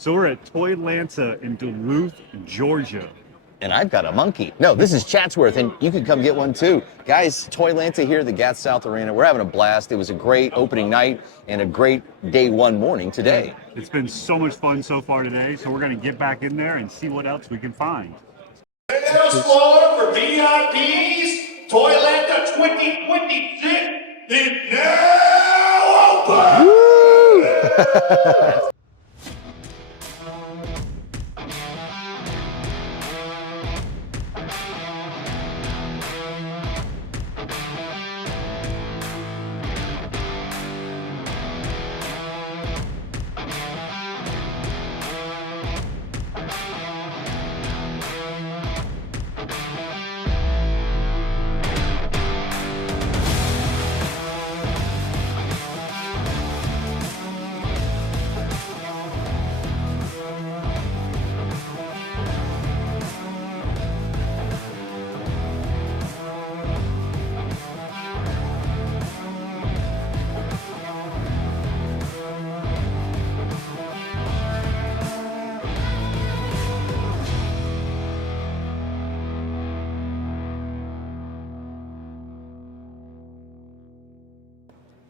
So we're at Toylanta in Duluth, Georgia. And I've got a monkey. No, this is Chatsworth, and you can come get one too. Guys, Toylanta here at the Gat South Arena. We're having a blast. It was a great opening night and a great day one morning today. It's been so much fun so far today, so we're going to get back in there and see what else we can find. Dance floor for VIPs, Toylanta 2026 is now open! Woo!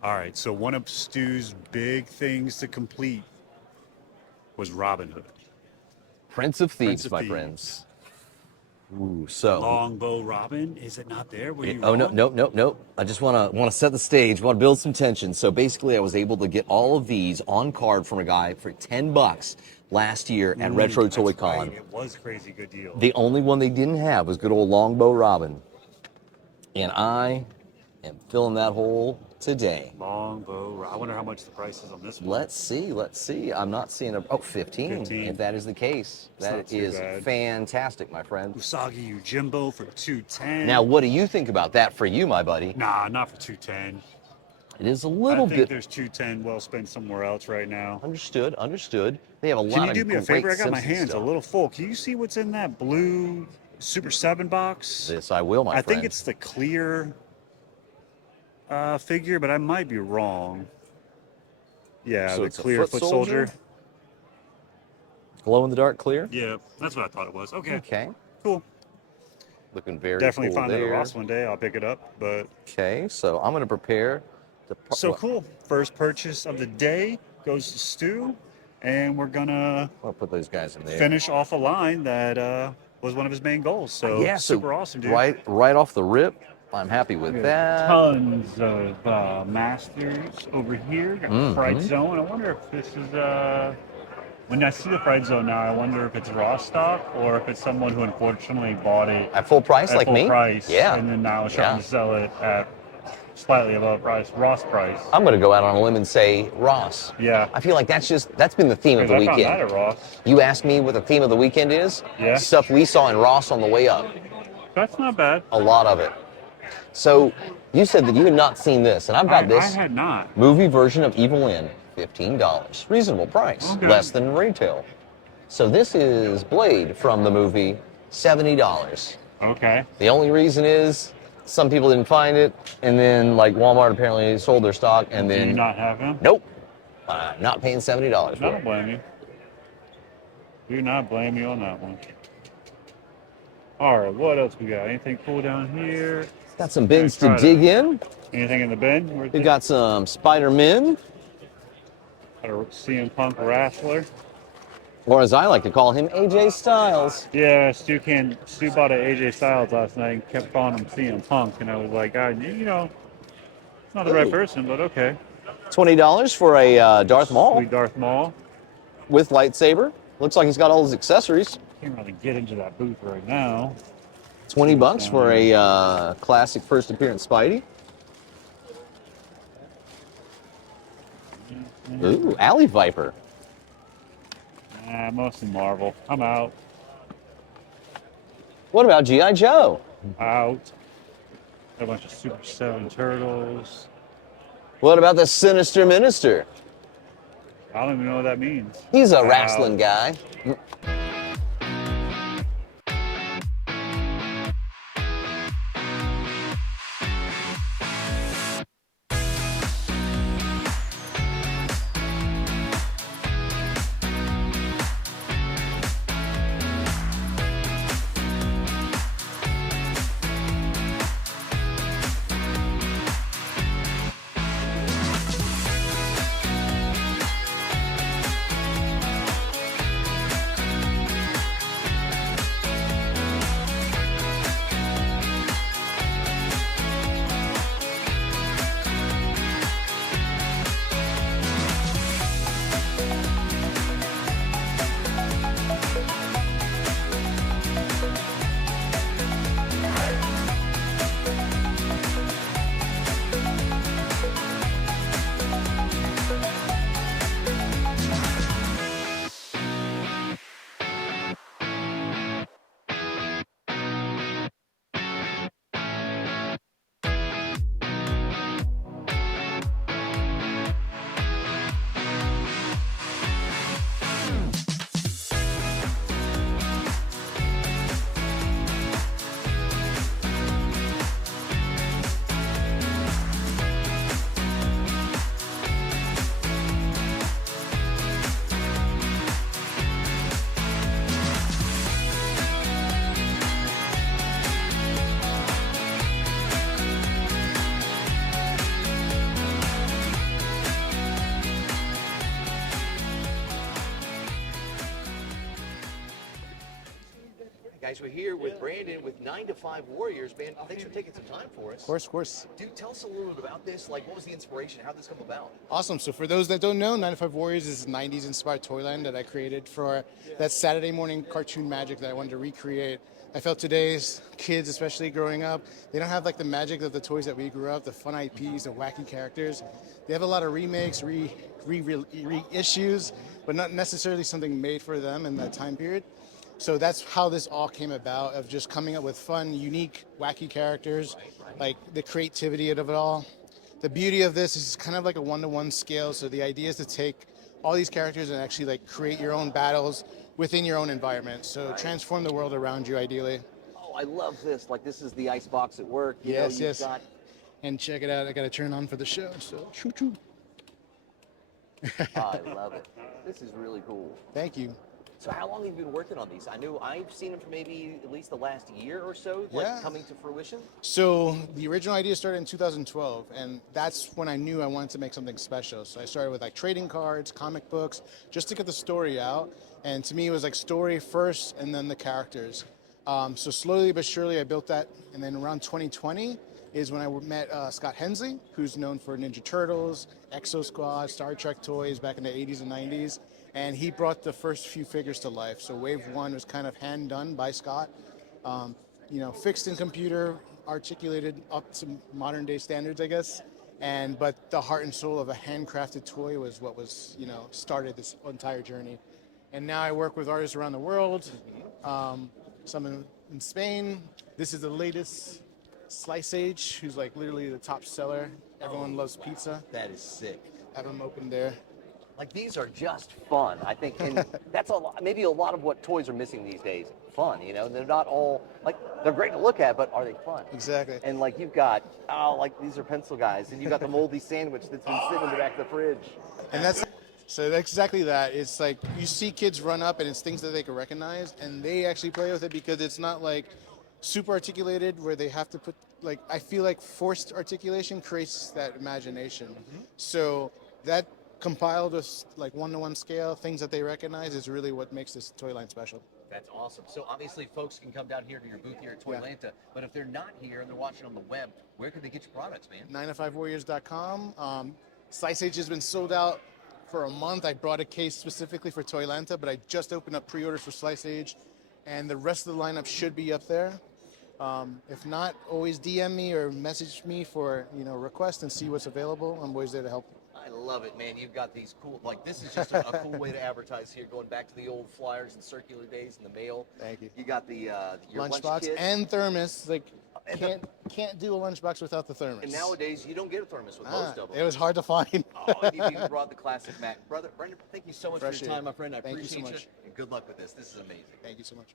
All right, so one of Stu's big things to complete was Robin Hood. Prince of Thieves, Prince of my Thieves. friends. Ooh, so. Longbow Robin, is it not there? Were you Oh, wrong? no. I just want to set the stage, want to build some tension. So basically, I was able to get all of these on card from a guy for $10 last year at Retro That's Toy Con. right, it was a crazy good deal. The only one they didn't have was good old Longbow Robin. And I am filling that hole today. Longbow, I wonder how much the price is on this one. Let's see. I'm not seeing a, 15, 15. if that is the case. It's not That too is bad. fantastic, my friend. Usagi Yojimbo for 210. Now, what do you think about that for you, my buddy? Nah, not for 210. It is a I little think bit there's 210 well spent somewhere else right now. understood. They have a lot Can you of do me a great favor? I got my Simpsons hands stuff. a little full. Can you see what's in that blue Super 7 box? This I will, my I friend. think it's the clear figure, but I might be wrong. Yeah, So the it's a clear foot soldier. Glow in the dark clear. Yeah, that's what I thought it was. Okay, Okay. cool. Looking very Definitely cool find it at there. Ross one day. I'll pick it up. But Okay, so I'm going to prepare. so cool. First purchase of the day goes to Stu, and we're gonna I'll put those guys in there. finish off a line that was one of his main goals. So Yeah, so super awesome, dude. Right off the rip, I'm happy with that. Tons of masters over here. Got Mm-hmm. Fried Zone. I wonder if this is when I see the Fried Zone now, I wonder if it's raw stock or if it's someone who unfortunately bought it At full price, at like full me? price, Yeah. and then now is trying Yeah. to sell it at slightly above price, Ross price. I'm going to go out on a limb and say Ross. Yeah. I feel like that's been the theme of the Because I found that weekend. at Ross. You asked me what the theme of the weekend is? Yeah. Stuff we saw in Ross on the way up. That's not bad. A lot of it. So you said that you had not seen this, and I've got I this had not. movie version of Evil Lynn, $15. Reasonable price, Okay. less than retail. So this is Blade from the movie, $70. Okay. The only reason is some people didn't find it, and then like Walmart apparently sold their stock, and Do then you not have him? nope, not paying $70 I for don't it. blame you. Do not blame you on that one. All right, what else we got? Anything cool down here? Got some bins to Try to- dig in. Anything in the bin? We got some Spider-Man, Got a CM Punk Wrestler. or as I like to call him, AJ Styles. Yeah, Stu bought an AJ Styles last night and kept calling him CM Punk, and I was like, you know, it's not the right Ooh. person, but okay. $20 for a Darth Maul Sweet Darth Maul. with lightsaber. Looks like he's got all his accessories. Can't really get into that booth right now. $20 for a classic first appearance Spidey. Ooh, Alley Viper. Mostly Marvel. I'm out. What about G.I. Joe? Out. Got a bunch of Super 7 Turtles. What about the Sinister Minister? I don't even know what that means. He's a Out. wrestling guy. guys, we're here with Brandon with 9 to 5 Warriors, man. Thanks for taking some time for us. Of course. Dude, tell us a little bit about this. Like, what was the inspiration? How did this come about? Awesome. So for those that don't know, 9 to 5 Warriors is 90s inspired Toyland that I created for that Saturday morning cartoon magic that I wanted to recreate. I felt today's kids, especially growing up, they don't have like the magic of the toys that we grew up, the fun IPs, the wacky characters. They have a lot of remakes, reissues, but not necessarily something made for them in that time period. So that's how this all came about, of just coming up with fun, unique, wacky characters, like the creativity of it all. The beauty of this is kind of like a one-to-one scale. So the idea is to take all these characters and actually like create your own battles within your own environment. So transform the world around you, ideally. Oh, I love this. Like, this is the ice box at work. Yes. And check it out. I got to turn on for the show. So choo-choo. I love it. This is really cool. Thank you. So how long have you been working on these? I know I've seen them for maybe at least the last year or so, coming to fruition. So the original idea started in 2012, and that's when I knew I wanted to make something special. So I started with like trading cards, comic books, just to get the story out. And to me, it was like story first and then the characters. So slowly but surely I built that. And then around 2020 is when I met Scott Hensley, who's known for Ninja Turtles, Exo Squad, Star Trek toys back in the 80s and 90s. And he brought the first few figures to life. So wave one was kind of hand done by Scott, fixed in computer, articulated up to modern day standards, I guess. But the heart and soul of a handcrafted toy was what was, started this entire journey. And now I work with artists around the world, some in Spain. This is the latest Slice Age, who's like literally the top seller. Everyone loves pizza. That is sick. Have them open there. Like, these are just fun, I think, and that's maybe a lot of what toys are missing these days. Fun, they're not all, like, they're great to look at, but are they fun? Exactly. And like, you've got, these are pencil guys, and you've got the moldy sandwich that's been sitting in the back of the fridge. And that's exactly that. It's like you see kids run up and it's things that they can recognize, and they actually play with it because it's not like super articulated where they have to put, like, I feel like forced articulation creates that imagination. So that compiled with like one-to-one scale, things that they recognize, is really what makes this toy line special. That's awesome. So obviously folks can come down here to your booth here at Toylanta, but if they're not here and they're watching on the web, where can they get your products, man? 9to5warriors.com. Slice Age has been sold out for a month. I brought a case specifically for Toylanta, but I just opened up pre-orders for Slice Age, and the rest of the lineup should be up there. If not, always DM me or message me for request and see what's available. I'm always there to help. I love it, man. You've got these cool, like, this is just a cool way to advertise here, going back to the old flyers and circular days in the mail. Thank you. You got the your lunchbox kit. and thermos. Like, can't do a lunchbox without the thermos. And nowadays, you don't get a thermos with most of them. It was hard to find. And you even brought the classic Mac. Brother, Brendan, thank you so much for your time, my friend. I appreciate you. Thank you so much. And good luck with this. This is amazing. Thank you so much.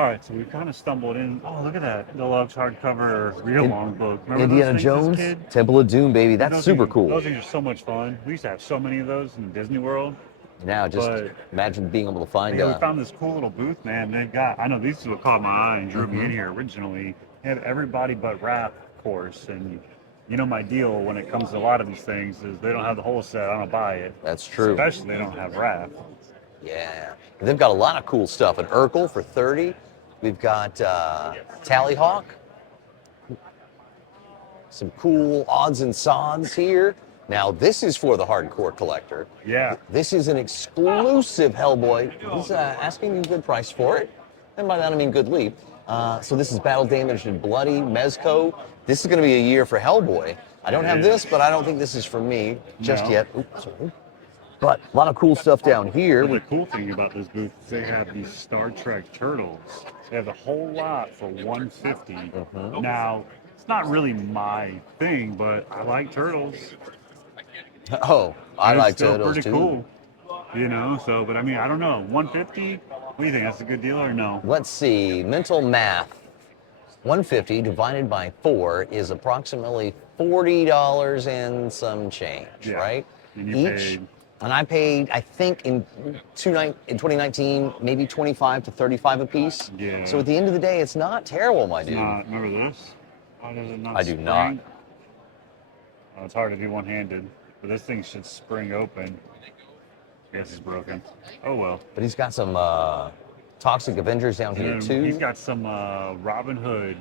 All right, so we kind of stumbled in. Oh, look at that deluxe hardcover real long book. Remember Indiana those things as a Jones, kid? Temple of Doom, baby. Dude, That's super cool. Those things are so much fun. We used to have so many of those in Disney World. Now, just But imagine being able to find yeah, we found this cool little booth, man. They got, I know these two what caught my eye and drew me in here originally. They have everybody but Raph, of course. And you know, my deal when it comes to a lot of these things is they don't have the whole set. I don't buy it. That's true. Especially they don't have Raph. Yeah. And they've got a lot of cool stuff. An Urkel for 30. We've got Tallyhawk. Some cool odds and sods here. Now, this is for the hardcore collector. Yeah. This is an exclusive Hellboy. He's asking you a good price for it. And by that, I mean good leap. So this is Battle Damaged and Bloody, Mezco. This is going to be a year for Hellboy. I don't have this, but I don't think this is for me just yet. Oops, sorry. But a lot of cool stuff down here. Well, the cool thing about this booth is they have these Star Trek turtles. They have the whole lot for $150. Now, it's not really my thing, but I like turtles. Oh, I like turtles pretty too. Cool. You know, so, but I mean, I don't know. 150? What do you think? That's a good deal or no? Let's see. Mental math. 150 divided by 4 is approximately $40 and some change, right? And you paid. And I paid, I think, in 2019, maybe 25 to 35 a piece. Yeah. So at the end of the day, it's not terrible, my dude. Remember this? Why does it not I do spring? not. Oh, it's hard to do one-handed, but this thing should spring open. Yes, it's broken. Oh well. But he's got some Toxic Avengers down here too. He's got some Robin Hood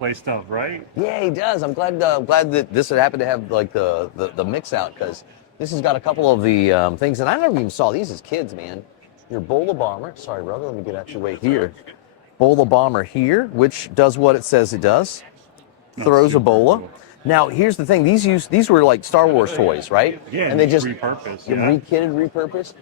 play stuff, right? Yeah, he does. I'm glad that this would happen to have like the mix out, because this has got a couple of the things, and I never even saw these as kids, man. Your Bola Bomber. Sorry, brother. Let me get out your way here. Bola Bomber here, which does what it says it does. Throws a bola. Cool. Now, here's the thing. These were like Star Wars toys, right? Yeah, and they just repurposed. repurposed.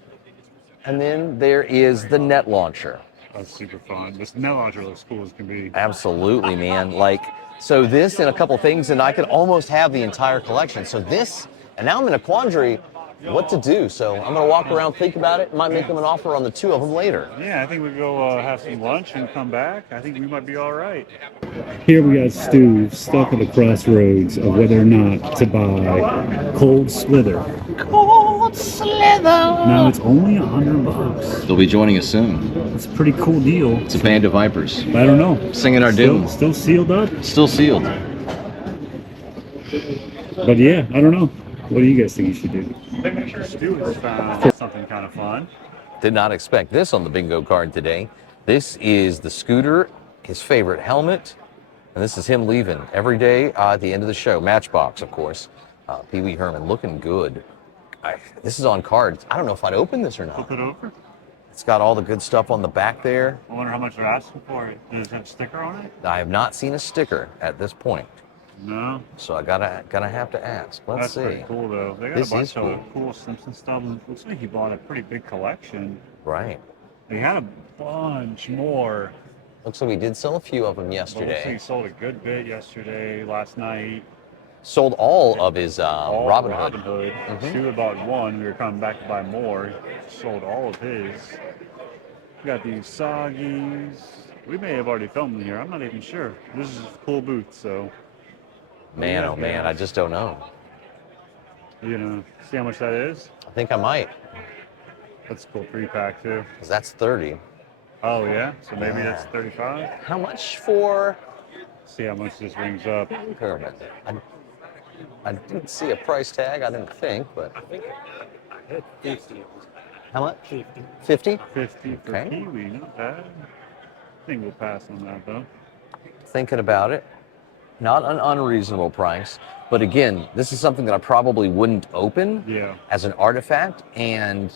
And then there is the net launcher. That's super fun. This net launcher looks cool as can be. Absolutely, man. Like, so this and a couple things, and I could almost have the entire collection. So this, and now I'm in a quandary what to do. So I'm going to walk around, think about it, might make them an offer on the two of them later. Yeah, I think we go have some lunch and come back. I think we might be all right. Here we got Stu stuck at the crossroads of whether or not to buy Cold Slither. Cold Slither! Now it's only $100. They'll be joining us soon. It's a pretty cool deal. It's a band of vipers. But I don't know. Singing our doom. Still sealed up? Still sealed. But yeah, I don't know. What do you guys think you should do? Stu has found something kind of fun. Did not expect this on the bingo card today. This is the Scooter, his favorite helmet, and this is him leaving every day at the end of the show. Matchbox, of course. Pee Wee Herman looking good. This is on cards. I don't know if I'd open this or not. Flip it over. It's got all the good stuff on the back there. I wonder how much they're asking for it. Does it have a sticker on it? I have not seen a sticker at this point, No. so I gotta have to ask. Let's That's see. pretty cool though. They got This a bunch is of cool. cool Simpson stuff. Looks like he bought a pretty big collection. Right. He had a bunch more. Looks like we did sell a few of them But looks like yesterday. he sold a good bit yesterday, last night. Sold all of his All Robin Robin Hood. Hood. Stu had bought one. We were coming back to buy more. Sold all of his. We got these Soggies. We may have already filmed them here. I'm not even sure. This is a cool booth, so Man, oh man, I just don't know. you know, see how much that is? I think I might, That's a cool 3-pack too. because that's 30. Oh yeah, so maybe Yeah. that's 35. How much for See how much this rings up. Herman? I didn't see a price tag, I didn't think, but how much? 50? 50 for Okay. Kiwi, not bad. I think we'll pass on that though. Thinking about it. Not an unreasonable price, but again, this is something that I probably wouldn't open Yeah. as an artifact, and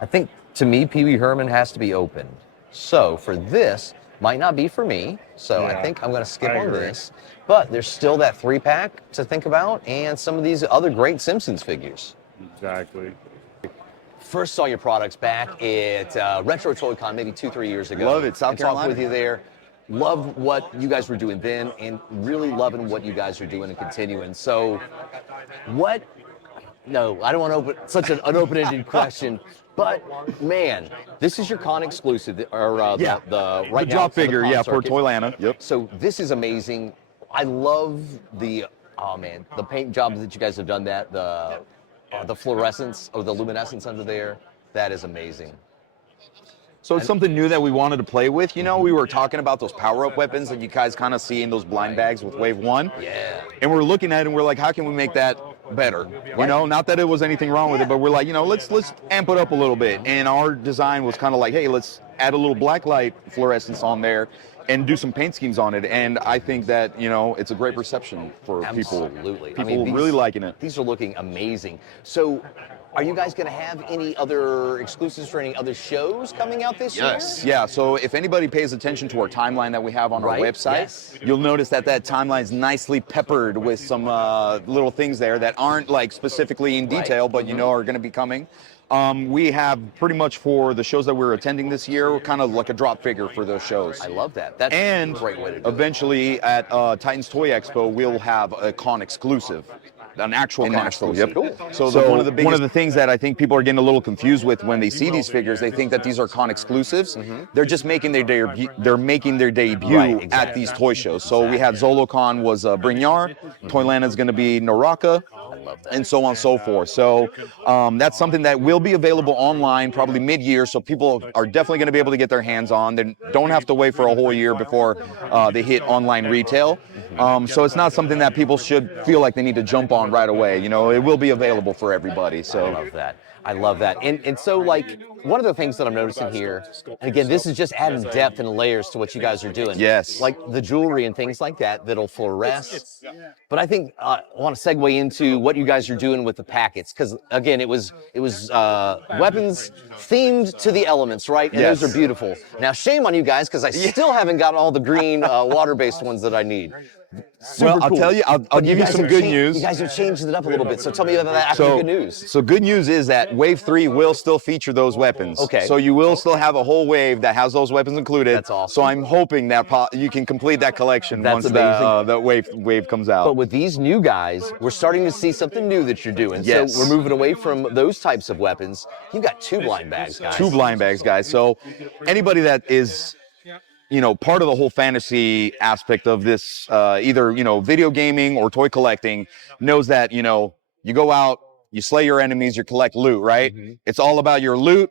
I think to me, Pee Wee Herman has to be opened. So for this, might not be for me, so I Yeah, think I'm going to skip I on agree. this. But there's still that 3-pack to think about, and some of these other great Simpsons figures. Exactly. First saw your products back at Retro Toy Con maybe 2-3 years ago. Love it, South and talked Carolina. with you there. Loved what you guys were doing then, and really loving what you guys are doing and continuing. So, what No, I don't want to open such an open-ended question. But man, this is your con exclusive, or the right the now drop for the figure, con yeah, for circuit. Toylanta. Yep. So this is amazing. I love the the paint jobs that you guys have done. That the fluorescence or the luminescence under there, that is amazing. So it's something new that we wanted to play with. You know, we were talking about those power-up weapons that you guys kind of see in those blind bags with Wave 1. Yeah. And we're looking at it and we're like, how can we make that better? You know, not that it was anything wrong with it, but we're like, you know, let's amp it up a little bit. And our design was kind of like, hey, let's add a little black light fluorescence on there and do some paint schemes on it. And I think that, you know, it's a great perception for people. Absolutely. People really liking it. These are looking amazing. So are you guys going to have any other exclusives for any other shows coming out this year? Yes. Yeah. So if anybody pays attention to our timeline that we have on our Right, website, yes. you'll notice that timeline is nicely peppered with some little things there that aren't like specifically in detail, Right. but you know are going to be coming. We have pretty much for the shows that we're attending this year, we're kind of like a drop figure for those shows. I love that. That's And a great way to do eventually at Titans Toy Expo, we'll have a con exclusive. An actual con exclusive. Cool. So one of the things that I think people are getting a little confused with when they see these figures, they think that these are con exclusives. They're just making their debut. They're making their debut Right, at exactly. these toy shows. So we had ZoloCon was Brignard, Toylanta is going to be Naraka, and so on and so forth. So that's something that will be available online probably mid-year. So people are definitely going to be able to get their hands on. They don't have to wait for a whole year before they hit online retail. So it's not something that people should feel like they need to jump on right away. You know, it will be available for everybody. I So love that. I love that. And so, like, one of the things that I'm noticing here, and again, this is just adding depth and layers to what you guys are doing. Yes. Like the jewelry and things like that that'll fluoresce. But I think I want to segue into what you guys are doing with the packets, because again, it was weapons themed to the elements, right? And Yes. those are beautiful. Now, shame on you guys, because I still haven't got all the green water-based ones that I need. well, I'll cool. tell you, I'll But give you guys some have good changed- news. You guys have changed it up a little bit, so tell me about that after the good news. So good news is that Wave 3 will still feature those weapons. Okay. So you will still have a whole wave that has those weapons included. That's awesome. So I'm hoping that you can complete that collection That's once amazing. the wave comes out. But with these new guys, we're starting to see something new that you're doing. Yes. So we're moving away from those types of weapons. You got 2 blind bags, guys. 2 blind bags, guys. So anybody that is, you know, part of the whole fantasy aspect of this, either, you know, video gaming or toy collecting, knows that, you know, you go out, you slay your enemies, you collect loot, right? It's all about your loot,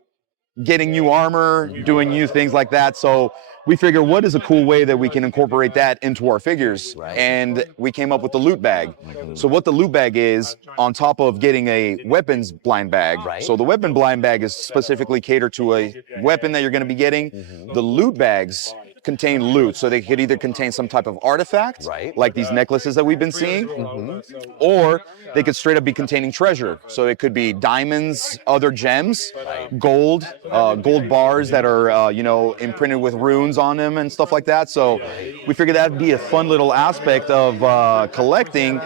getting new armor, doing new things like that. So we figure, what is a cool way that we can incorporate that into our figures? Right. And we came up with the loot bag. So what the loot bag is, on top of getting a weapons blind bag, Right. so the weapon blind bag is specifically catered to a weapon that you're going to be getting. The loot bags contain loot, so they could either contain some type of artifact, Right. like these necklaces that we've been seeing, or they could straight up be containing treasure. So it could be diamonds, other gems, gold, gold bars that are you know, imprinted with runes on them and stuff like that. So we figured that'd be a fun little aspect of collecting.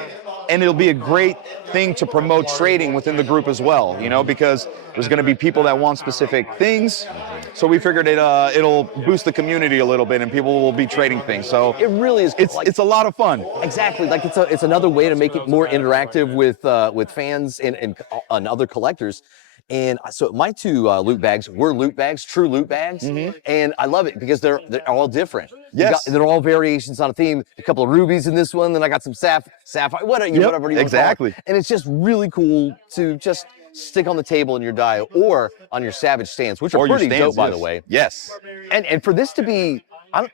And it'll be a great thing to promote trading within the group as well, you know, because there's going to be people that want specific things. So we figured it'll boost the community a little bit, and people will be trading things. So It really is. it's a lot of fun. Exactly. Like it's another way to make it more interactive with fans and other collectors. And so my 2 loot bags were loot bags, true loot bags, and I love it because they're all different. Yes. They're all variations on a theme. A couple of rubies in this one, then I got some sapphire, whatever you want to call it. exactly. And it's just really cool to just stick on the table in your die or on your Savage stands, which are Or your pretty stands, dope, by yes. the way. Yes. And for this to be,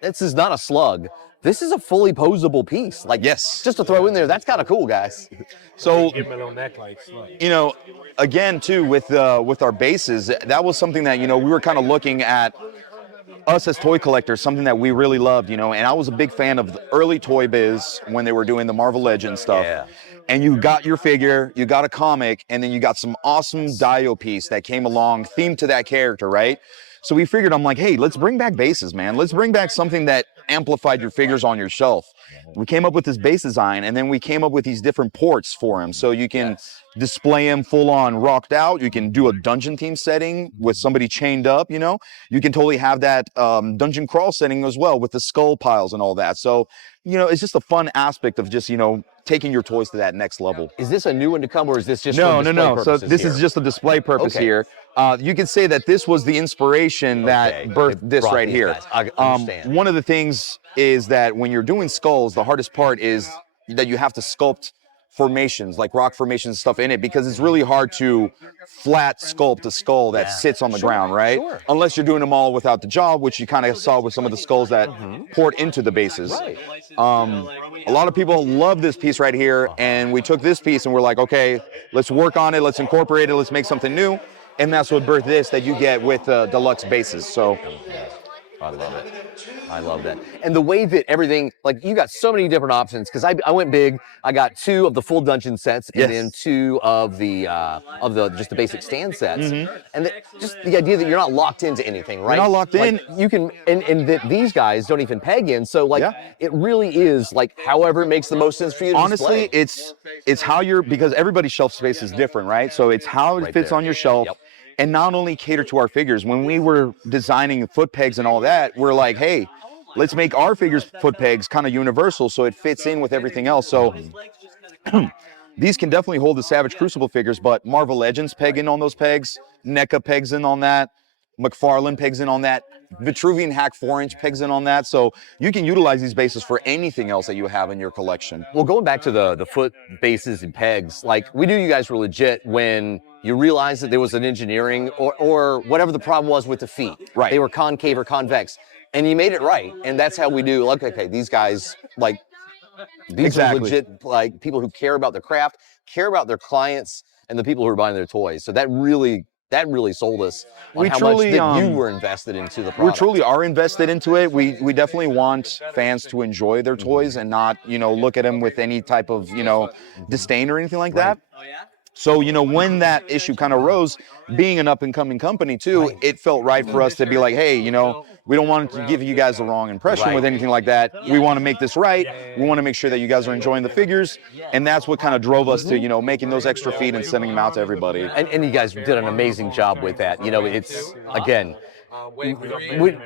this is not a slug. This is a fully posable piece. Like, Yes. just to throw in there, that's kind of cool, guys. So, you know, again, too, with our bases, that was something that, you know, we were kind of looking at us as toy collectors, something that we really loved, you know, and I was a big fan of the early Toy Biz when they were doing the Marvel Legends stuff. Yeah. And you got your figure, you got a comic, and then you got some awesome dio piece that came along themed to that character, right? So we figured, I'm like, hey, let's bring back bases, man. Let's bring back something that amplified your figures on your shelf. We came up with this base design, and then we came up with these different ports for them. So you can display them full on rocked out. You can do a dungeon theme setting with somebody chained up, you know. You can totally have that dungeon crawl setting as well with the skull piles and all that. So, you know, it's just a fun aspect of just, you know, taking your toys to that next level. Is this a new one to come, or is this just No, for no, display no. So purposes this here? is just a display purpose Okay. here. You could say that this was the inspiration that birthed this brought right these here. guys. I understand. One of the things is that when you're doing skulls, the hardest part is that you have to sculpt formations, like rock formations and stuff in it, because it's really hard to flat sculpt a skull that sits on the ground, right? Sure. Unless you're doing them all without the jaw, which you kind of saw with some of the skulls that poured into the bases. Right. A lot of people love this piece right here, and we took this piece and we're like, okay, let's work on it, let's incorporate it, let's make something new, and that's what birthed this that you get with deluxe bases. So I love it. I love that. And the way that everything, like, you got so many different options, because I went big. I got 2 of the full dungeon sets, and then 2 of the just the basic stand sets. And just the idea that you're not locked into anything, right? You're not locked in. You can, and that these guys don't even peg in. So like, it really is like however it makes the most sense for you to honestly, display. it's how you're, because everybody's shelf space is different, right? So it's how it fits on your shelf. And not only cater to our figures. When we were designing foot pegs and all that, we're like, hey, let's make our figures foot pegs kind of universal so it fits in with everything else. So these can definitely hold the Savage Crucible figures, but Marvel Legends peg in on those pegs, NECA pegs in on that, McFarlane pegs in on that, Vitruvian Hack 4-inch pegs in on that. So you can utilize these bases for anything else that you have in your collection. Well, going back to the foot bases and pegs, like, we knew you guys were legit when you realized that there was an engineering or whatever the problem was with the feet. Right. They were concave or convex, and you made it right. And that's how we do, like, okay, these guys, like, these are legit, like, people who care about their craft, care about their clients, and the people who are buying their toys. So that really sold us on how much that you were invested into the product. We truly are invested into it. We definitely want fans to enjoy their toys and not, you know, look at them with any type of, you know, disdain or anything like that. So, you know, when that issue kind of arose, being an up-and-coming company, too, it felt right for us to be like, hey, you know, we don't want to give you guys the wrong impression with anything like that. We want to make this right. We want to make sure that you guys are enjoying the figures. And that's what kind of drove us to, you know, making those extra feet and sending them out to everybody. And you guys did an amazing job with that. You know, it's, again,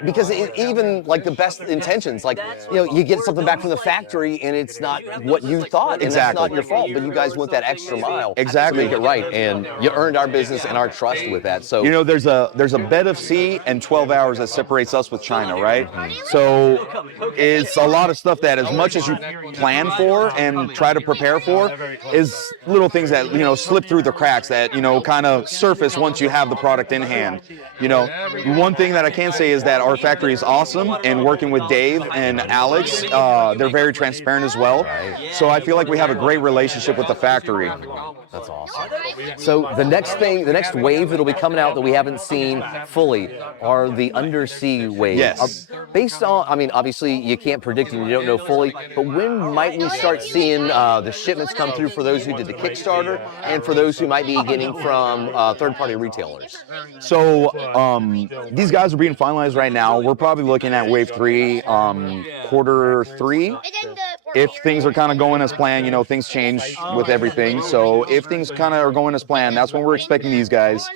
because even like the best intentions, like, you know, you get something back from the factory and it's not what you thought, and that's not your fault, but you guys went that extra mile to make it right, and you earned our business and our trust with that. So, you know, there's a bed of sea and 12 hours that separates us with China, right? So it's a lot of stuff that, as much as you plan for and try to prepare for, is little things that, you know, slip through the cracks that, you know, kind of surface once you have the product in hand. You know, one thing that I can say is that our factory is awesome, and working with Dave and Alex, they're very transparent as well. So I feel like we have a great relationship with the factory. That's awesome. So the next wave that'll be coming out that we haven't seen fully are the undersea waves. Yes. Based on, I mean, obviously you can't predict and you don't know fully, but when might we start seeing the shipments come through for those who did the Kickstarter and for those who might be getting from third-party retailers? So these guys are being finalized right now. We're probably looking at wave 3, quarter 3. If things are kind of going as planned, you know, things change with everything. So if things kind of are going as planned, that's when we're expecting these guys.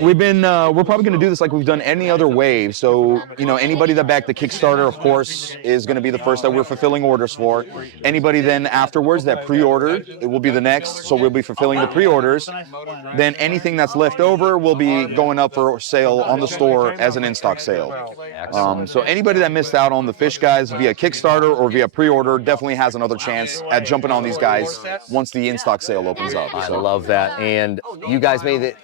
We're probably going to do this like we've done any other wave. So, you know, anybody that backed the Kickstarter, of course, is going to be the first that we're fulfilling orders for. Anybody then afterwards that pre-ordered, it will be the next. So we'll be fulfilling the pre-orders. Then anything that's left over will be going up for sale on the store as an in-stock sale. So anybody that missed out on the Fish guys via Kickstarter or via pre-order definitely has another chance at jumping on these guys once the in-stock sale opens up. I love that. And you guys made it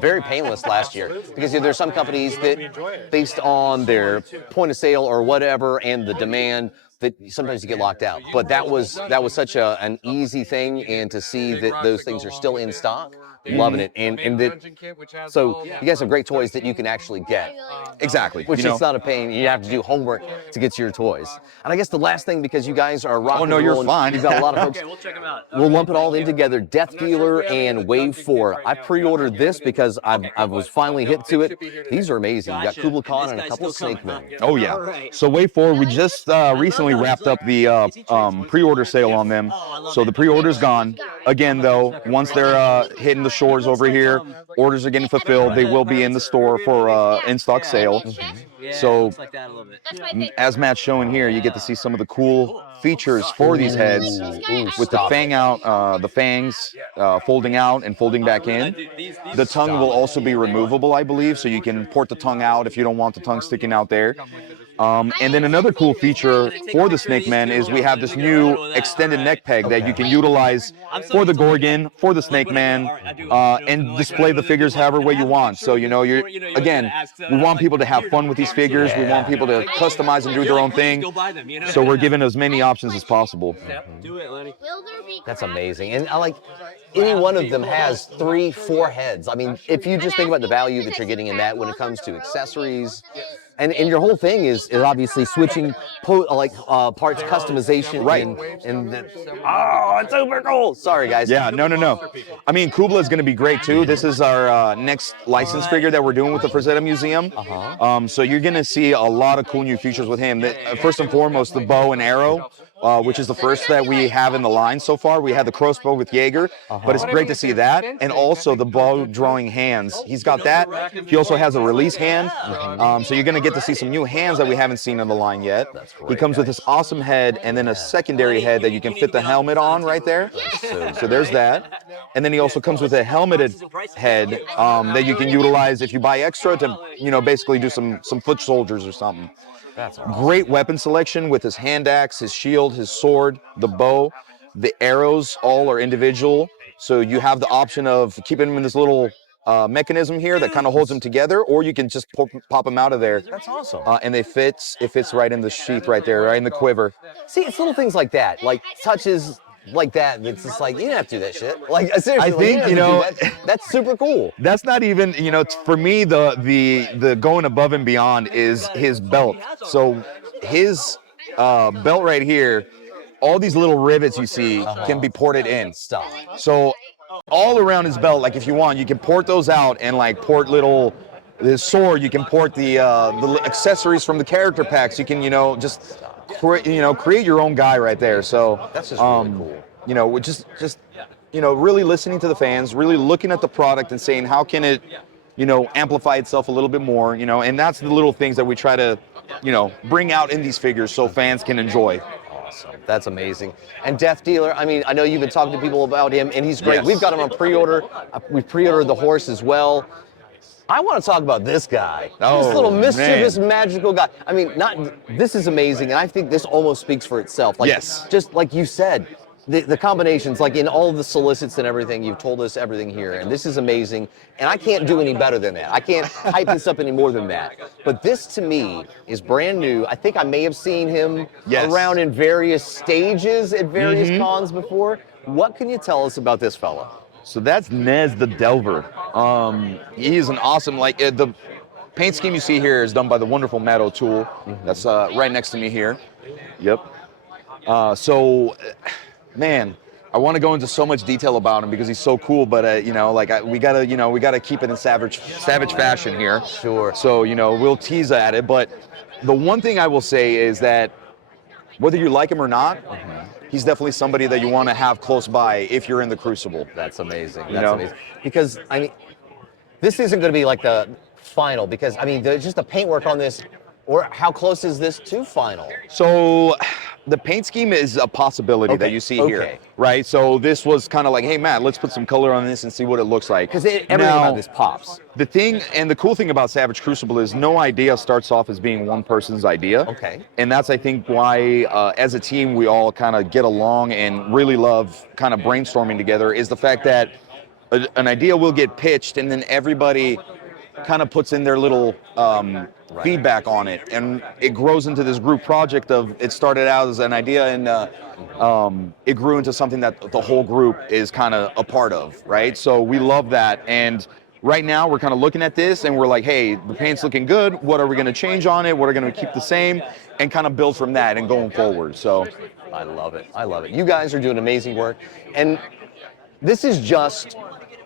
very painless last year, because there's some companies that, based on their point of sale or whatever and the demand, that sometimes you get locked out. But that was such an easy thing, and to see that those things are still in stock, loving it. And that, so you guys have great toys that you can actually get. Exactly. Which is not a pain. You have to do homework to get to your toys. And I guess the last thing, because you guys are rocking. Oh no, you're fine. You've got a lot of folks. Okay, we'll check them out. We'll lump it all in together. Death Dealer and Wave 4. I pre-ordered this because I was finally hip to it. These are amazing. You got Kubla Khan and a couple of Snake Men. Oh yeah. So Wave 4, we just recently unfortunately wrapped up the pre-order sale on them, so the pre-order's gone. Again, though, once they're hitting the shores over here, orders are getting fulfilled. They will be in the store for in-stock sale. So, as Matt's showing here, you get to see some of the cool features for these heads with the the fangs folding out and folding back in. The tongue will also be removable, I believe, so you can port the tongue out if you don't want the tongue sticking out there. And then another cool feature for the Snake Man is we have this new extended neck peg that you can utilize for the Gorgon, for the Snake Man, and display the figures however way you want. So, you know, again, we want people to have fun with these figures. We want people to customize and do their own thing. So we're giving as many options as possible. That's amazing. And I like, any one of them has 3, 4 heads. I mean, if you just think about the value that you're getting in that when it comes to accessories, and your whole thing is obviously switching parts customization. Right. It's super cool. Sorry, guys. Yeah, no. I mean, Kubla is going to be great too. This is our next license figure that we're doing with the Frazetta Museum. So you're going to see a lot of cool new features with him. First and foremost, the bow and arrow. Which is the first that we have in the line so far. We had the crossbow with Jaeger, but it's great to see that. And also the bow drawing hands. He's got that. He also has a release hand. So you're going to get to see some new hands that we haven't seen in the line yet. He comes with this awesome head and then a secondary head that you can fit the helmet on right there. So there's that. And then he also comes with a helmeted head that you can utilize if you buy extra to, you know, basically do some foot soldiers or something. That's awesome. Great weapon selection with his hand axe, his shield, his sword, the bow, the arrows, all are individual. So you have the option of keeping him in this little mechanism here that kind of holds them together, or you can just pop them out of there. That's awesome. And it fits right in the sheath right there, right in the quiver. See, it's little things like that, like touches like that. It's just like, you don't have to do that shit. Like, seriously, I think, you know, that's super cool. That's not even, you know, for me, the going above and beyond is his belt. So his belt right here, all these little rivets you see can be ported in. Stop. So all around his belt, like if you want, you can port those out and like port his sword. You can port the accessories from the character packs. You can, you know, just create your own guy right there. So that's just really cool. You know, just you know, really listening to the fans, really looking at the product and saying how can it, you know, amplify itself a little bit more, you know, and that's the little things that we try to, you know, bring out in these figures so fans can enjoy. Awesome. That's amazing. And Death Dealer, I mean, I know you've been talking to people about him, and he's great. Yes. We've got him on pre-order. We've pre-ordered the horse as well. I want to talk about this guy. Oh, this little mischievous, magical guy. I mean, this is amazing, and I think this almost speaks for itself. Like, yes. Just like you said, the combinations, like in all of the solicits and everything, you've told us everything here, and this is amazing. And I can't do any better than that. I can't hype this up any more than that. But this, to me, is brand new. I think I may have seen him around in various stages at various cons before. What can you tell us about this fella? So that's Nez the Delver. He is an awesome, the paint scheme you see here is done by the wonderful Matt O'Toole. That's right next to me here. Yep. Man, I want to go into so much detail about him because he's so cool, but you know, like we gotta keep it in savage fashion here. Sure. So, you know, we'll tease at it, but the one thing I will say is that whether you like him or not, he's definitely somebody that you want to have close by if you're in the Crucible. That's amazing. You That's know? amazing. Because I mean, this isn't going to be like the final. Because I mean, just the paintwork on this, or how close is this to final? So the paint scheme is a possibility that you see here, right? So this was kind of like, hey, Matt, let's put some color on this and see what it looks like. Because everything about this pops. The thing, and the cool thing about Savage Crucible is no idea starts off as being one person's idea. Okay. And that's, I think, why as a team we all kind of get along and really love kind of brainstorming together, is the fact that an idea will get pitched and then everybody kind of puts in their little feedback on it, and it grows into this group project of, it started out as an idea and it grew into something that the whole group is kind of a part of, right? So we love that, and right now we're kind of looking at this and we're like, hey, the paint's looking good, what are we going to change on it, what are we going to keep the same, and kind of build from that and going forward. So I love it. I love it. You guys are doing amazing work, and this is just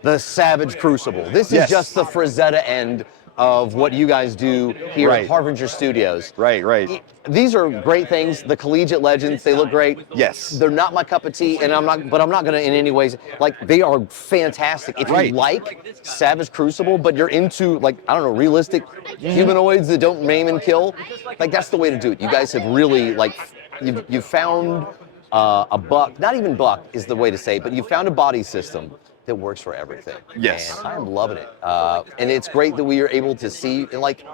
the Savage Crucible. This is just the Frazetta end of what you guys do here Right. at Harbinger Studios. Right. These are great things. The collegiate legends, they look great. Yes. They're not my cup of tea, and I'm not going to in any ways, like, they are fantastic. If Right. you like Savage Crucible, but you're into, like, I don't know, realistic humanoids that don't maim and kill, like, that's the way to do it. You guys have really, like, you've found a buck, not even buck is the way to say it, but you found a body system that works for everything. Yes. And I'm loving it. And it's great that we are able to see, and like,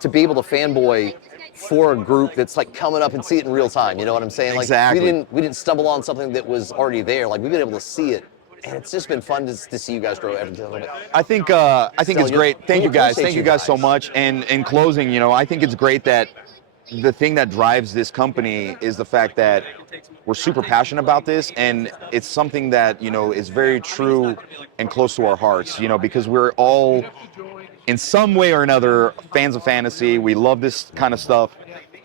to be able to fanboy for a group that's like coming up and see it in real time. You know what I'm saying? Like, Exactly. we didn't stumble on something that was already there. Like, we've been able to see it. And it's just been fun to see you guys grow every little bit. I think it's great. Thank you guys. appreciate Thank you you guys so guys. much. And in closing, you know, I think it's great that the thing that drives this company is the fact that we're super passionate about this, and it's something that, you know, is very true and close to our hearts, you know, because we're all in some way or another fans of fantasy. We love this kind of stuff.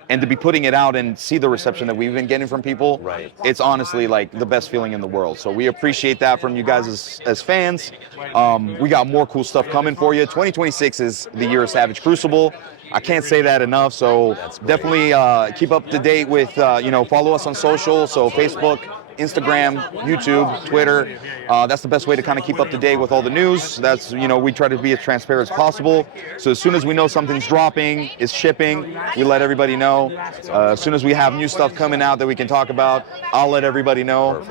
And to be putting it out and see the reception that we've been getting from people, Right. it's honestly like the best feeling in the world. So we appreciate that from you guys as fans. We got more cool stuff coming for you. 2026 is the year of Savage Crucible. I can't say that enough. So definitely keep up to date with, you know, follow us on social. So Facebook, Instagram, YouTube, Twitter. That's the best way to kind of keep up to date with all the news. That's, you know, we try to be as transparent as possible. So as soon as we know something's dropping, is shipping, we let everybody know. As soon as we have new stuff coming out that we can talk about, I'll let everybody know.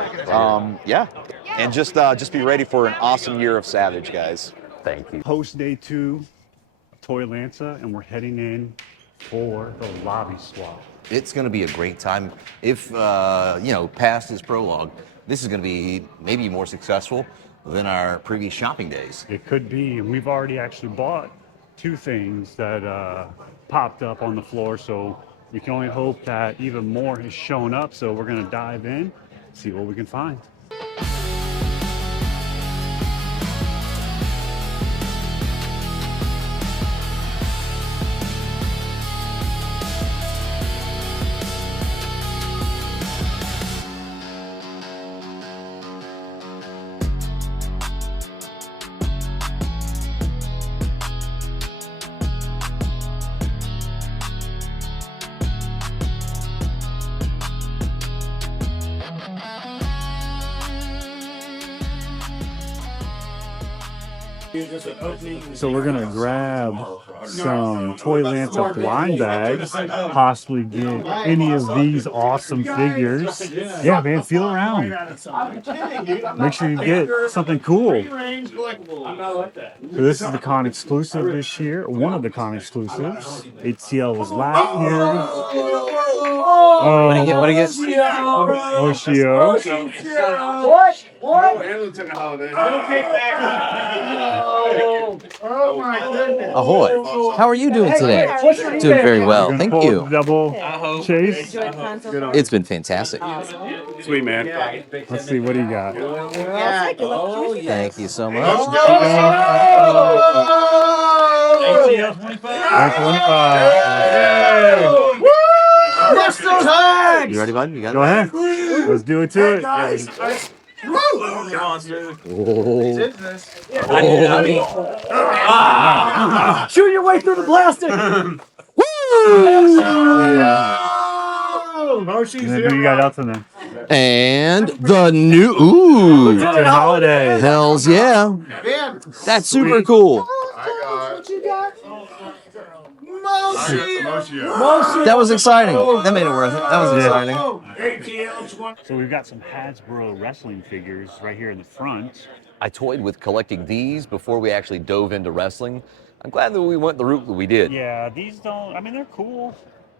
Yeah, and just be ready for an awesome year of Savage, guys. Thank you. Post day 2 of Toylanta, and we're heading in for the lobby swap. It's going to be a great time. If, you know, past is prologue, this is going to be maybe more successful than our previous shopping days. It could be, and we've already actually bought 2 things that popped up on the floor, so we can only hope that even more has shown up. So we're going to dive in, see what we can find. So we're gonna grab some Toylanta blind bags, possibly get any of these awesome figures. Yeah, man, feel around. Make sure you get something cool. So this is the con exclusive this year, one of the con exclusives. ATL was last year. What do you get? Oshio. Ahoy. How are you doing today? Doing very well. Thank you. Double chase. It's been fantastic. Sweet, man. Let's see, what do you got? Thank you so much. You ready, bud? You got it? Go ahead. Let's do it to it. Shoot your way through the plastic. And then who you got else in there? And the new Good holiday. hells yeah. That's super cool. That was exciting. That made it worth it. That was exciting. So we've got some Hasbro wrestling figures right here in the front. I toyed with collecting these before we actually dove into wrestling. I'm glad that we went the route that we did. Yeah, these don't, I mean, they're cool,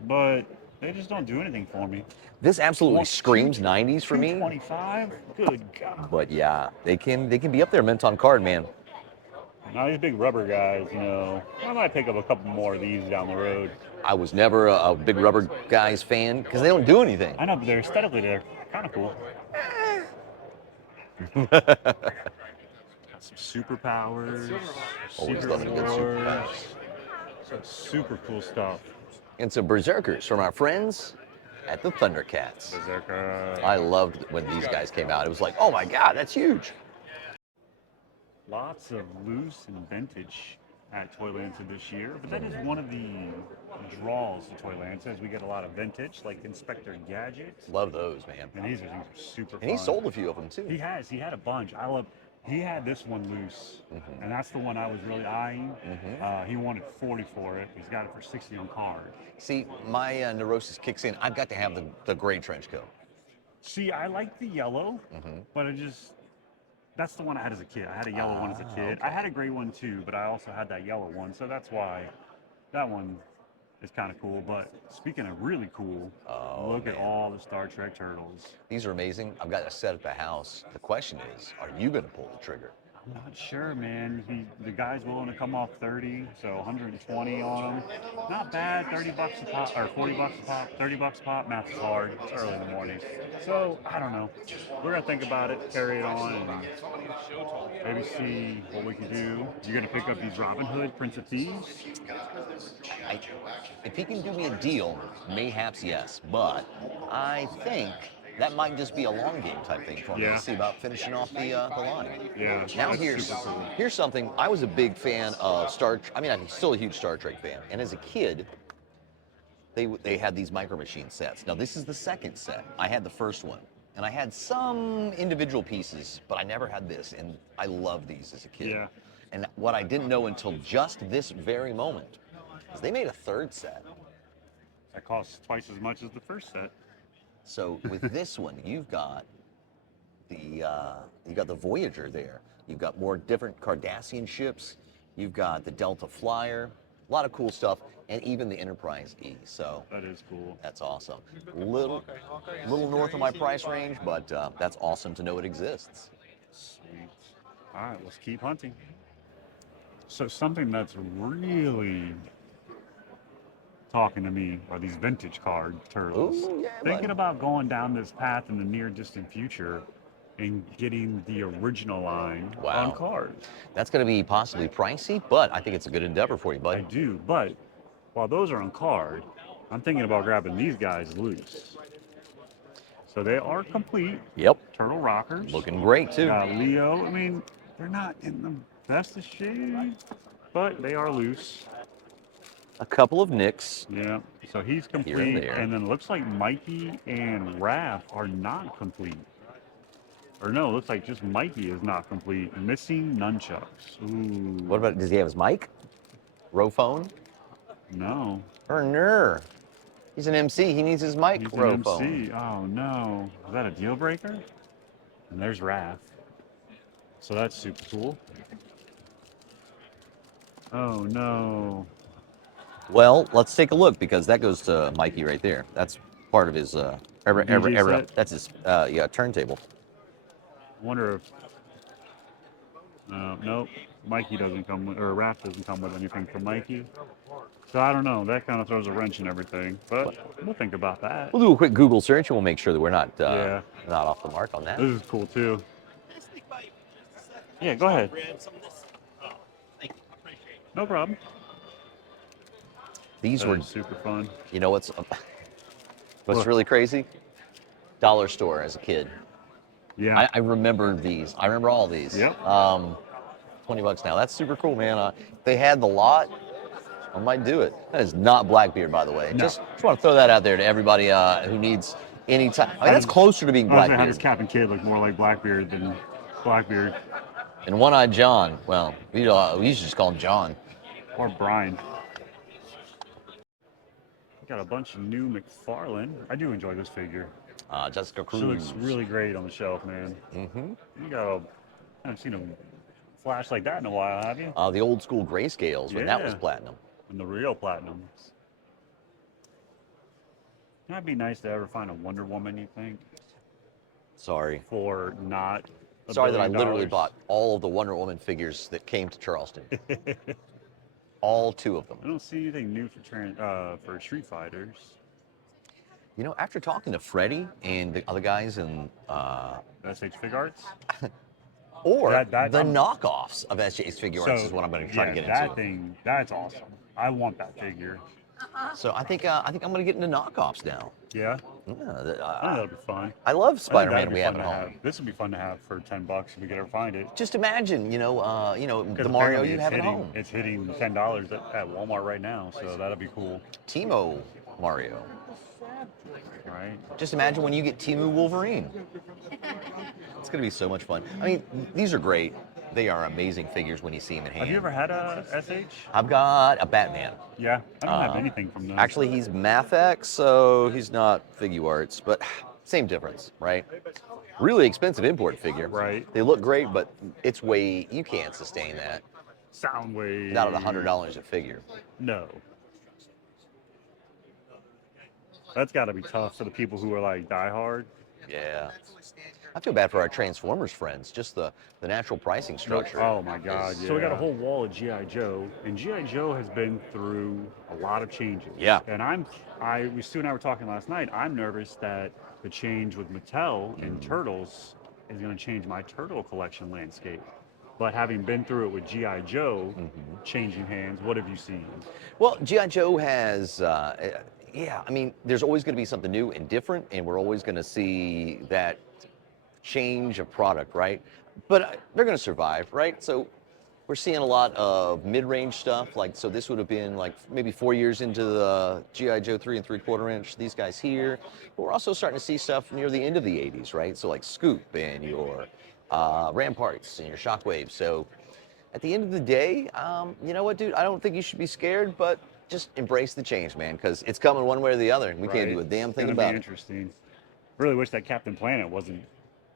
but they just don't do anything for me. This absolutely screams 90s for me. 225? Good God. But yeah, they can be up there mint on card, man. Now these big rubber guys, you know, I might pick up a couple more of these down the road. I was never a big rubber guys fan because they don't do anything. I know, but they're aesthetically, they're kind of cool. Some superpowers, Always loving a good superpower. some super cool stuff. And some berserkers from our friends at the Thundercats. Berserker. I loved when these guys came out. It was like, oh my God, that's huge. Lots of loose and vintage at Toylanta this year, but that is one of the draws to Toylanta, as we get a lot of vintage, like Inspector Gadgets. Love those, man. And these are super fun. And he sold a few of them too. He has. He had a bunch. He had this one loose, and that's the one I was really eyeing. He wanted 40 for it. He's got it for 60 on card. See, my neurosis kicks in. I've got to have the gray trench coat. See, I like the yellow, but that's the one I had as a kid. I had a yellow one as a kid. Okay. I had a gray one too, but I also had that yellow one, so that's why that one is kind of cool. But speaking of really cool, look at all the Star Trek turtles. These are amazing. I've got a set at the house. The question is, are you going to pull the trigger? I'm not sure, man. The guy's willing to come off 30, so 120 on them. Not bad. 30 bucks a pop, or 40 bucks a pop, 30 bucks a pop. Math is hard. It's early in the morning. So, I don't know. We're going to think about it, carry it on, and maybe see what we can do. You're going to pick up these Robin Hood, Prince of Thieves? If he can do me a deal, mayhaps yes. But I think that might just be a long game type thing for me to see about finishing off the line. Yeah. Now here's something. I was a big fan of I'm still a huge Star Trek fan. And as a kid, they had these Micro Machine sets. Now this is the second set. I had the first one. And I had some individual pieces, but I never had this. And I loved these as a kid. Yeah. And what I didn't know until just this very moment is they made a third set. That costs twice as much as the first set. So with this one, you've got the Voyager there. You've got more different Cardassian ships. You've got the Delta Flyer. A lot of cool stuff, and even the Enterprise E. So that is cool. That's awesome. Little north of my price range, but that's awesome to know it exists. Sweet. All right, let's keep hunting. So something that's really talking to me are these vintage card turtles. Ooh, yeah, Thinking bud. about going down this path in the near distant future and getting the original line on cards. That's going to be possibly pricey, but I think it's a good endeavor for you, I buddy. do, but while those are on card, I'm thinking about grabbing these guys loose. So they are complete. Yep. Turtle rockers. Looking great, too. Got Leo. I mean, they're not in the best of shape, but they are loose. A couple of nicks. Yeah, so he's complete, Here and there. and then it looks like Mikey and Raph are not complete. Or no, it looks like just Mikey is not complete. Missing nunchucks. Ooh. What about, does he have his mic? Row phone? No. Or no. He's an MC. He needs his mic He's row an phone. MC. Oh no. Is that a deal breaker? And there's Raph. So that's super cool. Oh no. Well, let's take a look because that goes to Mikey right there. That's part of his DJ set? that's his turntable. I wonder if nope, Mikey doesn't come with, or Raph doesn't come with anything for Mikey. So I don't know. That kind of throws a wrench in everything. But we'll think about that. We'll do a quick Google search and we'll make sure that we're not Yeah. not off the mark on that. This is cool too. Yeah, go ahead. No problem. These That were is super fun. You know what's What? really crazy? Dollar store as a kid. Yeah. I remember these. I remember all these. Yep. $20 now. That's super cool, man. If they had the lot, I might do it. That is not Blackbeard, by the way. No. Just want to throw that out there to everybody who needs any time. I mean, that's closer to being Honestly, how does Blackbeard. Captain Kidd look more like Blackbeard than Blackbeard And One-Eyed John. Well, we used to just call him John. or Brian? Got a bunch of new McFarlane. I do enjoy this figure. Jessica Cruz. She looks really great on the shelf, man. Mm-hmm. I haven't seen a flash like that in a while, have you? The old school grayscales when that was Yeah. platinum. And the real platinums. That'd be nice to ever find a Wonder Woman, you think? Sorry. For not $1 Sorry that I billion. literally bought all of the Wonder Woman figures that came to Charleston. All 2 of them. I don't see anything new for Street Fighters. You know, after talking to Freddie and the other guys in SH Fig Arts? or That- the knockoffs of SJ's Figure Arts is what I'm going to try to get that into. thing, that's awesome. I want that figure. So I think I'm going to get into knockoffs now. Yeah? Yeah, I think that'll be fun. I love I think Spider-Man. that'd be We have fun at to home. have. This would be fun to have for $10 if we could ever find it. Just imagine, Because the Mario apparently you have at home. it's hitting $10 at Walmart right now, so that'll be cool, Timo Mario. right? Just imagine when you get Timu Wolverine. It's going to be so much fun. I mean, these are great. They are amazing figures when you see them in hand. Have you ever had a SH? I've got a Batman. Yeah, I don't have anything from them. Actually, he's Mathex, so he's not Figuarts, but same difference, right? Really expensive import figure. Right. They look great, but it's you can't sustain that. Soundwave. Not at $100 a figure. No. That's got to be tough for the people who are like diehard. Yeah. I feel bad for our Transformers friends, just the natural pricing structure. Oh my God! is- Yeah. So we got a whole wall of GI Joe, and GI Joe has been through a lot of changes. Yeah. And Stu and I were talking last night. I'm nervous that the change with Mattel and Turtles is going to change my turtle collection landscape. But having been through it with GI Joe changing hands, what have you seen? Well, G.I. Joe has, I mean, there's always going to be something new and different, and we're always going to see that change of product, right? But they're going to survive, right? So we're seeing a lot of mid-range stuff, like, so this would have been like maybe 4 years into the G.I. Joe 3 3/4 inch, these guys here. But we're also starting to see stuff near the end of the 80s, right? So like Scoop and your Ramparts and your Shockwaves. So at the end of the day, you know what, dude? I don't think you should be scared, but just embrace the change, man, because it's coming one way or the other, and we can't do a damn thing It's about gonna be it. interesting. Really wish that Captain Planet wasn't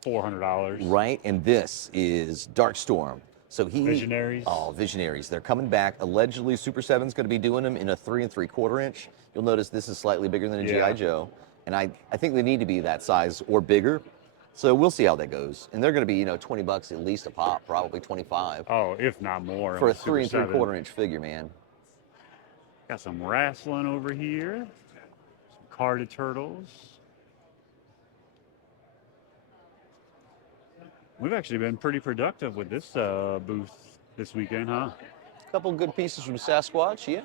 $400. Right, and this is Darkstorm. So Visionaries. Oh, Visionaries. They're coming back. Allegedly, Super 7's going to be doing them in a 3 3/4 inch. You'll notice this is slightly bigger than a Yeah. G.I. Joe. And I think they need to be that size or bigger. So we'll see how that goes. And they're going to be, $20 at least a pop, probably 25 Oh, if not more. for a on Super 3 7. 3/4 inch figure, man. Got some wrestling over here. Some carded turtles. We've actually been pretty productive with this booth this weekend, huh? A couple good pieces from Sasquatch, yeah.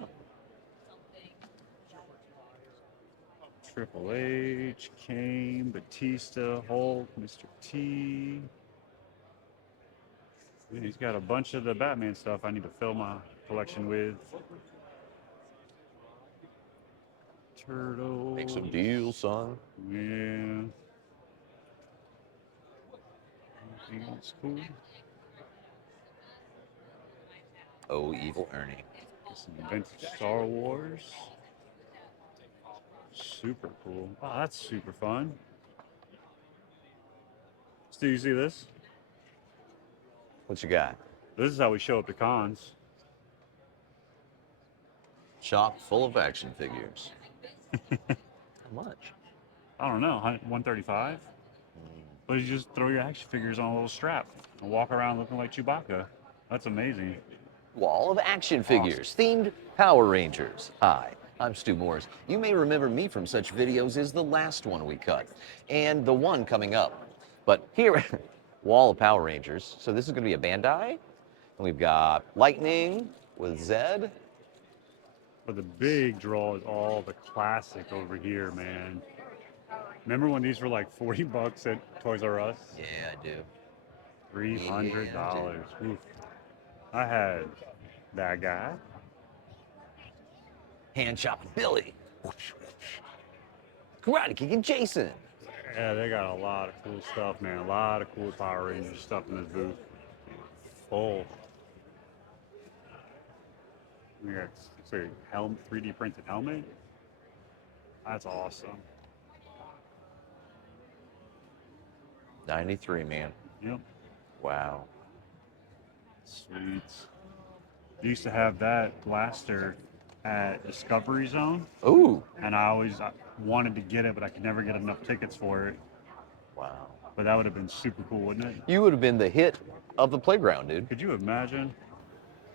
Triple H, Kane, Batista, Hulk, Mr. T. Yeah, he's got a bunch of the Batman stuff I need to fill my collection with. Turtles. Make some deals, son. Yeah. Anything else cool? Oh, evil Ernie. Get some vintage Star Wars. Super cool. Oh, that's super fun. Stu, you see this? What you got? This is how we show up to cons. Shop full of action figures. How much? I don't know, 135? But you just throw your action figures on a little strap and walk around looking like Chewbacca. That's amazing. Wall of action figures, themed Power Rangers. Hi, I'm Stu Morris. You may remember me from such videos as the last one we cut and the one coming up. But here, Wall of Power Rangers. So this is going to be a Bandai. And we've got Lightning with Zed. But the big draw is all the classic over here, man. Remember when these were like $40 at Toys R Us? Yeah, I do. $300. Oof. I had that guy. Hand Shop Billy. Karate Kicking Jason. Yeah, they got a lot of cool stuff, man. A lot of cool Power Rangers stuff in this booth. Full. We got it's a 3D printed helmet. That's awesome. 93, man. Yep. Wow. Sweet. They used to have that blaster at Discovery Zone, Ooh. and I always wanted to get it, but I could never get enough tickets for it. Wow. But that would have been super cool, wouldn't it? You would have been the hit of the playground, dude. Could you imagine?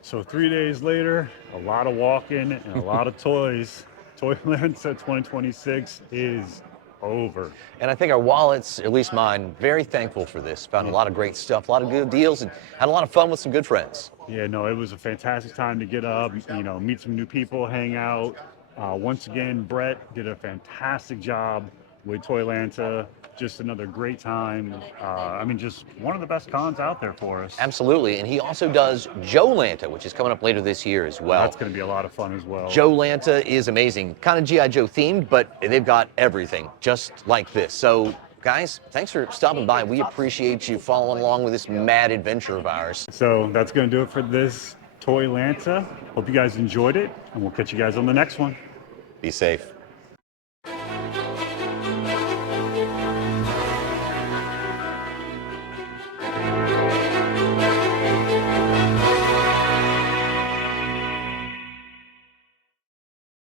So 3 days later, a lot of walking and a lot of toys. Toylanta 2026 is over. And I think our wallets, at least mine, very thankful for this. Found a lot of great stuff, a lot of good deals, and had a lot of fun with some good friends. Yeah, no, it was a fantastic time to get up, meet some new people, hang out. Once again, Brett did a fantastic job with Toylanta. Just another great time. I mean, just one of the best cons out there for us. Absolutely, and he also does Joelanta, which is coming up later this year as well. That's going to be a lot of fun as well. Joelanta is amazing, kind of G.I. Joe themed, but they've got everything just like this. So, guys, thanks for stopping by. We appreciate you following along with this mad adventure of ours. So that's going to do it for this Toylanta. Hope you guys enjoyed it, and we'll catch you guys on the next one. Be safe.